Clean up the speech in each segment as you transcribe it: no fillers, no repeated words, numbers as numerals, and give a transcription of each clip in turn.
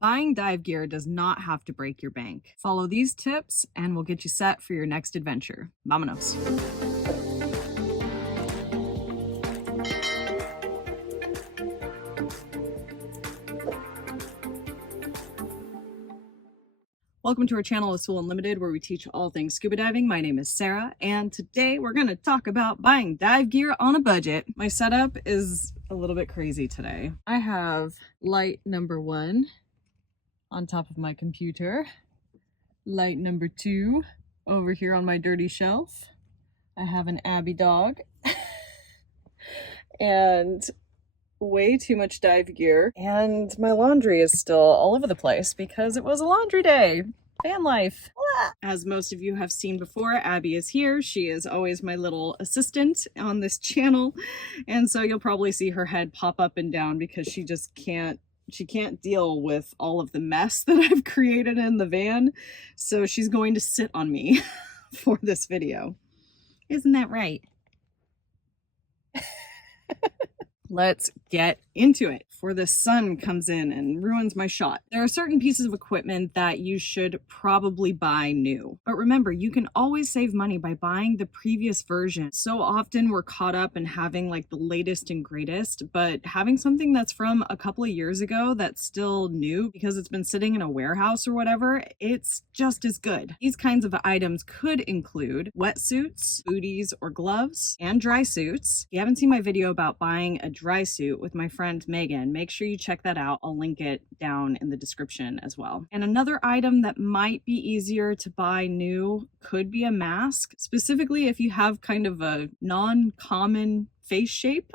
Buying dive gear does not have to break your bank. Follow these tips and we'll get you set for your next adventure. Vámonos. Welcome to our channel, Azul Unlimited, where we teach all things scuba diving. My name is Sarah, and today we're going to talk about buying dive gear on a budget. My setup is a little bit crazy today. I have light number 1 on top of my computer, light number 2 over here on my dirty shelf. I have an Abby dog and way too much dive gear, and my laundry is still all over the place because it was a laundry day. Van life. As most of you have seen before, Abby is here. She is always my little assistant on this channel, and so you'll probably see her head pop up and down because she just can't deal with all of the mess that I've created in the van, so she's going to sit on me for this video. Isn't that right? Let's get into it before the sun comes in and ruins my shot. There are certain pieces of equipment that you should probably buy new. But remember, you can always save money by buying the previous version. So often we're caught up in having like the latest and greatest, but having something that's from a couple of years ago that's still new because it's been sitting in a warehouse or whatever, it's just as good. These kinds of items could include wetsuits, booties, or gloves, and dry suits. If you haven't seen my video about buying a dry suit with my friend Megan, make sure you check that out. I'll link it down in the description as well. And another item that might be easier to buy new could be a mask, specifically if you have kind of a non-common face shape.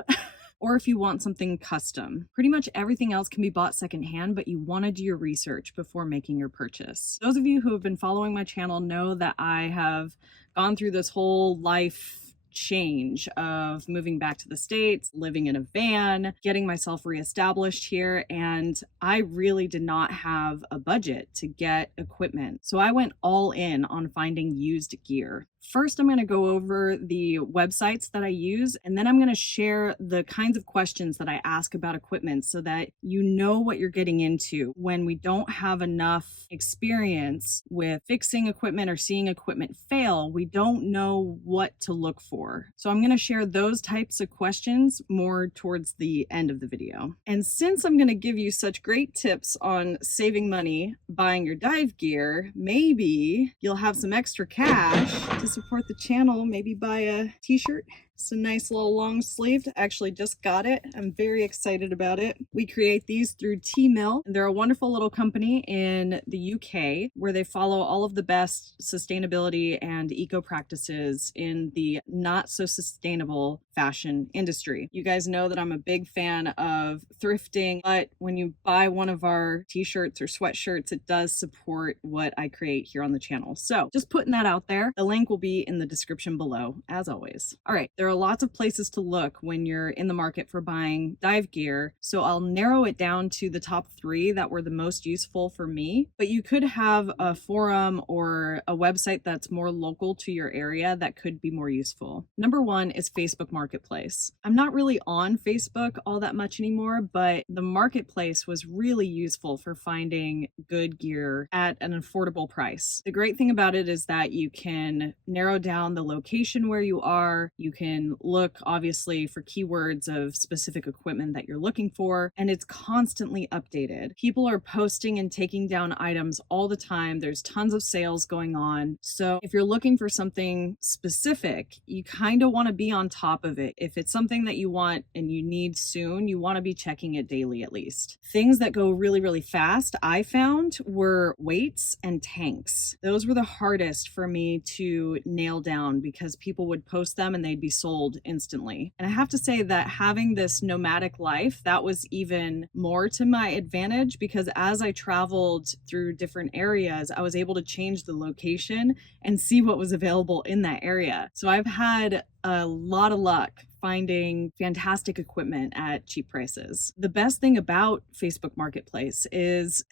Or if you want something custom. Pretty much everything else can be bought secondhand, but you want to do your research before making your purchase. Those of you who have been following my channel know that I have gone through this whole life change of moving back to the States, living in a van, getting myself reestablished here, and I really did not have a budget to get equipment. So I went all in on finding used gear. First, I'm going to go over the websites that I use, and then I'm going to share the kinds of questions that I ask about equipment so that you know what you're getting into when we don't have enough experience with fixing equipment or seeing equipment fail. We don't know what to look for. So I'm going to share those types of questions more towards the end of the video. And since I'm going to give you such great tips on saving money buying your dive gear, maybe you'll have some extra cash to support the channel. Maybe buy a t-shirt. It's a nice little long sleeved. I actually just got it. I'm very excited about it. We create these through T-Mill. They're a wonderful little company in the UK where they follow all of the best sustainability and eco practices in the not so sustainable fashion industry. You guys know that I'm a big fan of thrifting, but when you buy one of our t-shirts or sweatshirts, it does support what I create here on the channel. So just putting that out there. The link will be in the description below, as always. All right, there are lots of places to look when you're in the market for buying dive gear, so I'll narrow it down to the top 3 that were the most useful for me, but you could have a forum or a website that's more local to your area that could be more useful. Number 1 is Facebook Marketplace. I'm not really on Facebook all that much anymore, but the marketplace was really useful for finding good gear at an affordable price. The great thing about it is that you can narrow down the location where you are, you can look obviously for keywords of specific equipment that you're looking for, and it's constantly updated. People are posting and taking down items all the time. There's tons of sales going on. So if you're looking for something specific, you kind of want to be on top of it. If it's something that you want and you need soon, you want to be checking it daily at least. Things that go really, really fast, I found, were weights and tanks. Those were the hardest for me to nail down because people would post them and they'd be sold instantly. And I have to say that having this nomadic life, that was even more to my advantage because as I traveled through different areas, I was able to change the location and see what was available in that area. So I've had a lot of luck finding fantastic equipment at cheap prices. The best thing about Facebook Marketplace is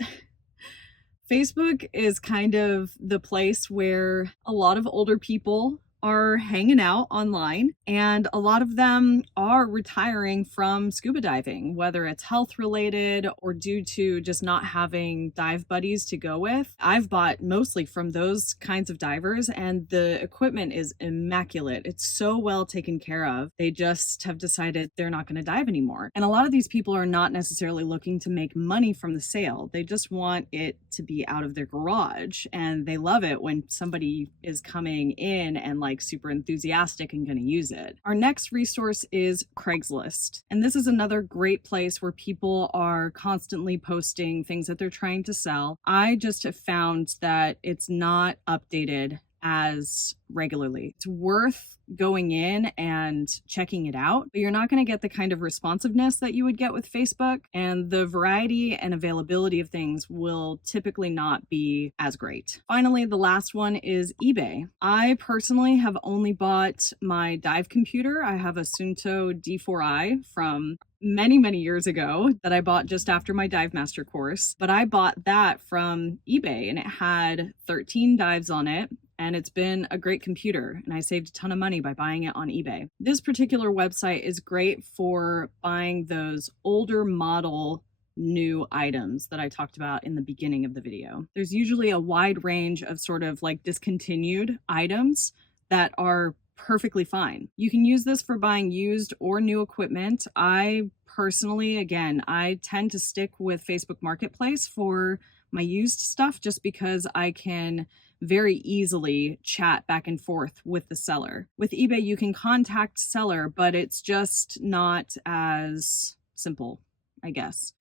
Facebook is kind of the place where a lot of older people are hanging out online, and a lot of them are retiring from scuba diving, whether it's health related or due to just not having dive buddies to go with. I've bought mostly from those kinds of divers, and the equipment is immaculate. It's so well taken care of. They just have decided they're not going to dive anymore. And a lot of these people are not necessarily looking to make money from the sale. They just want it to be out of their garage, and they love it when somebody is coming in and like super enthusiastic and going to use it. Our next resource is Craigslist. And this is another great place where people are constantly posting things that they're trying to sell. I just have found that it's not updated as regularly. It's worth going in and checking it out, but you're not going to get the kind of responsiveness that you would get with Facebook, and the variety and availability of things will typically not be as great. Finally, the last one is eBay. I personally have only bought my dive computer. I have a Sunto D4i from many years ago that I bought just after my dive master course, but I bought that from eBay, and it had 13 dives on it. And it's been a great computer, and I saved a ton of money by buying it on eBay. This particular website is great for buying those older model new items that I talked about in the beginning of the video. There's usually a wide range of sort of like discontinued items that are perfectly fine. You can use this for buying used or new equipment. I personally, again, I tend to stick with Facebook Marketplace for my used stuff just because I can very easily chat back and forth with the seller. With eBay, you can contact seller, but it's just not as simple, I guess.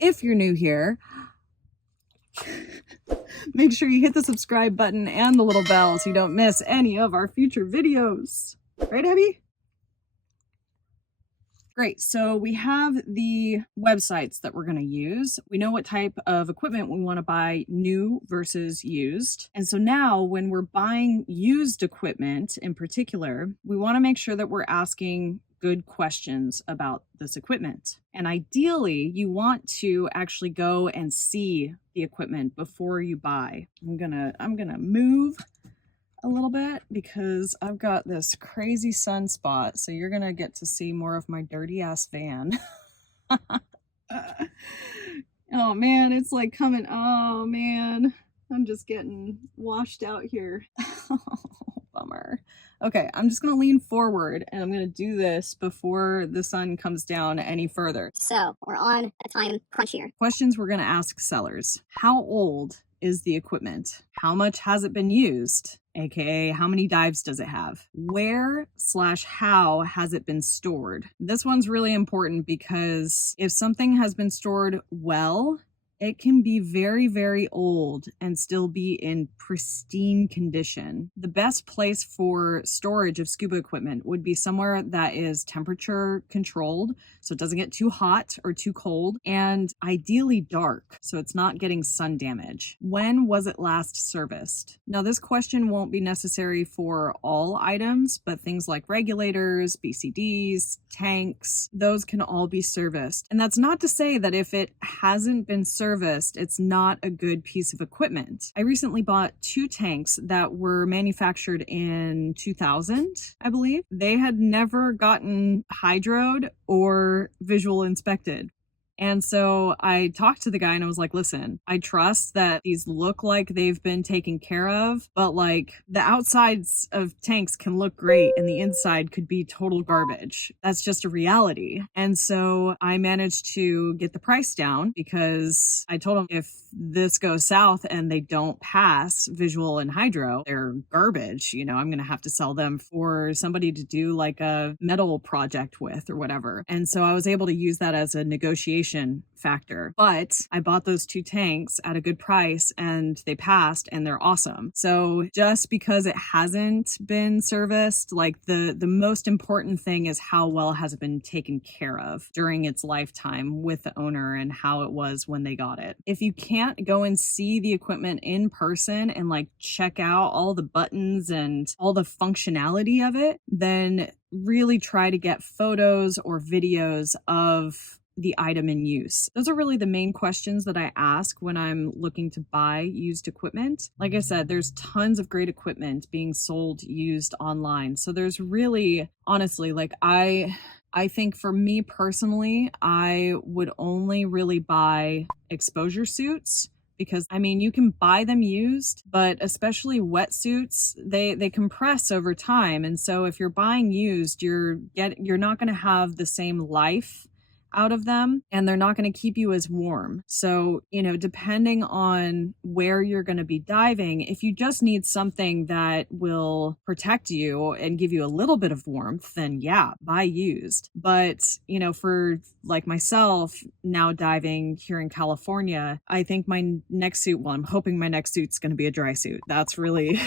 If you're new here, make sure you hit the subscribe button and the little bell so you don't miss any of our future videos. Right, Abby? Great, so we have the websites that we're going to use. We know what type of equipment we want to buy, new versus used. And so now when we're buying used equipment in particular, we want to make sure that we're asking good questions about this equipment. And ideally, you want to actually go and see the equipment before you buy. I'm gonna move a little bit because I've got this crazy sunspot, so you're gonna get to see more of my dirty ass van. Oh man, it's like coming. Oh man, I'm just getting washed out here. Bummer. Okay, I'm just gonna lean forward and I'm gonna do this before the sun comes down any further. So we're on a time crunch here. Questions we're gonna ask sellers. How old is the equipment? How much has it been used? AKA, how many dives does it have? Where/how has it been stored? This one's really important because if something has been stored well, it can be very old and still be in pristine condition. The best place for storage of scuba equipment would be somewhere that is temperature controlled, so it doesn't get too hot or too cold, and ideally dark, so it's not getting sun damage. When was it last serviced? Now, this question won't be necessary for all items, but things like regulators, BCDs, tanks, those can all be serviced. And that's not to say that if it hasn't been serviced, it's not a good piece of equipment. I recently bought 2 tanks that were manufactured in 2000, I believe. They had never gotten hydroed or visual inspected. And so I talked to the guy and I was like, listen, I trust that these look like they've been taken care of, but like the outsides of tanks can look great and the inside could be total garbage. That's just a reality. And so I managed to get the price down because I told him if this goes south and they don't pass visual and hydro, they're garbage. You know, I'm going to have to sell them for somebody to do like a metal project with or whatever. And so I was able to use that as a negotiation factor. But I bought those 2 tanks at a good price and they passed and they're awesome. So just because it hasn't been serviced, like the most important thing is how well has it been taken care of during its lifetime with the owner and how it was when they got it. If you can't go and see the equipment in person and like check out all the buttons and all the functionality of it, then really try to get photos or videos of the item in use? Those are really the main questions that I ask when I'm looking to buy used equipment. Like I said, there's tons of great equipment being sold used online. So there's really, honestly, like I think for me personally, I would only really buy exposure suits because I mean, you can buy them used, but especially wetsuits, they compress over time. And so if you're buying used, you're not going to have the same life out of them, and they're not going to keep you as warm. So, you know, depending on where you're going to be diving, if you just need something that will protect you and give you a little bit of warmth, then yeah, buy used. But, you know, for like myself now diving here in California, I think my next suit, well, I'm hoping my next suit's going to be a dry suit. That's really,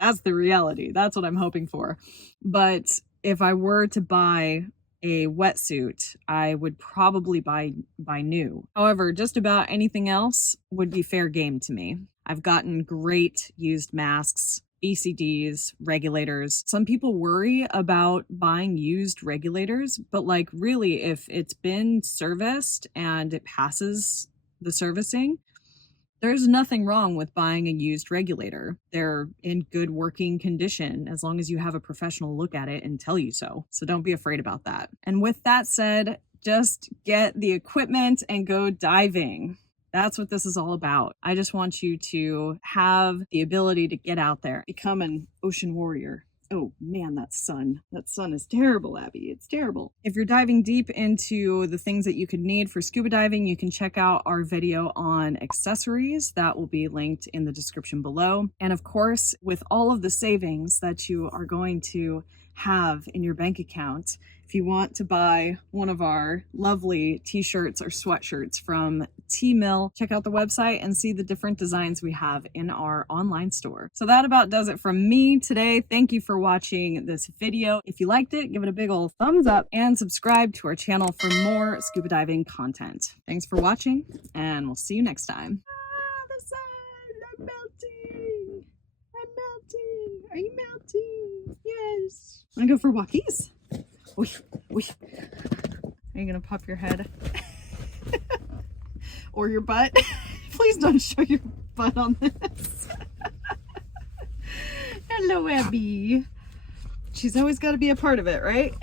that's the reality. That's what I'm hoping for. But if I were to buy a wetsuit, I would probably buy new. However, just about anything else would be fair game to me. I've gotten great used masks, BCDs, regulators. Some people worry about buying used regulators, but like really, if it's been serviced and it passes the servicing, there's nothing wrong with buying a used regulator. They're in good working condition as long as you have a professional look at it and tell you so. So don't be afraid about that. And with that said, just get the equipment and go diving. That's what this is all about. I just want you to have the ability to get out there, become an ocean warrior. Oh man, that sun is terrible, Abby. It's terrible. If you're diving deep into the things that you could need for scuba diving, you can check out our video on accessories. That will be linked in the description below. And of course, with all of the savings that you are going to have in your bank account, if you want to buy one of our lovely t-shirts or sweatshirts from T-Mill, check out the website and see the different designs we have in our online store. So that about does it from me today. Thank you for watching this video. If you liked it, give it a big old thumbs up and subscribe to our channel for more scuba diving content. Thanks for watching, and we'll see you next time. Ah, the sun! I'm melting! I'm melting! Are you melting? Yes! Wanna go for walkies? Whoosh, whoosh. Are you gonna pop your head? Or your butt? Please don't show your butt on this. Hello, Abby. She's always got to be a part of it, right?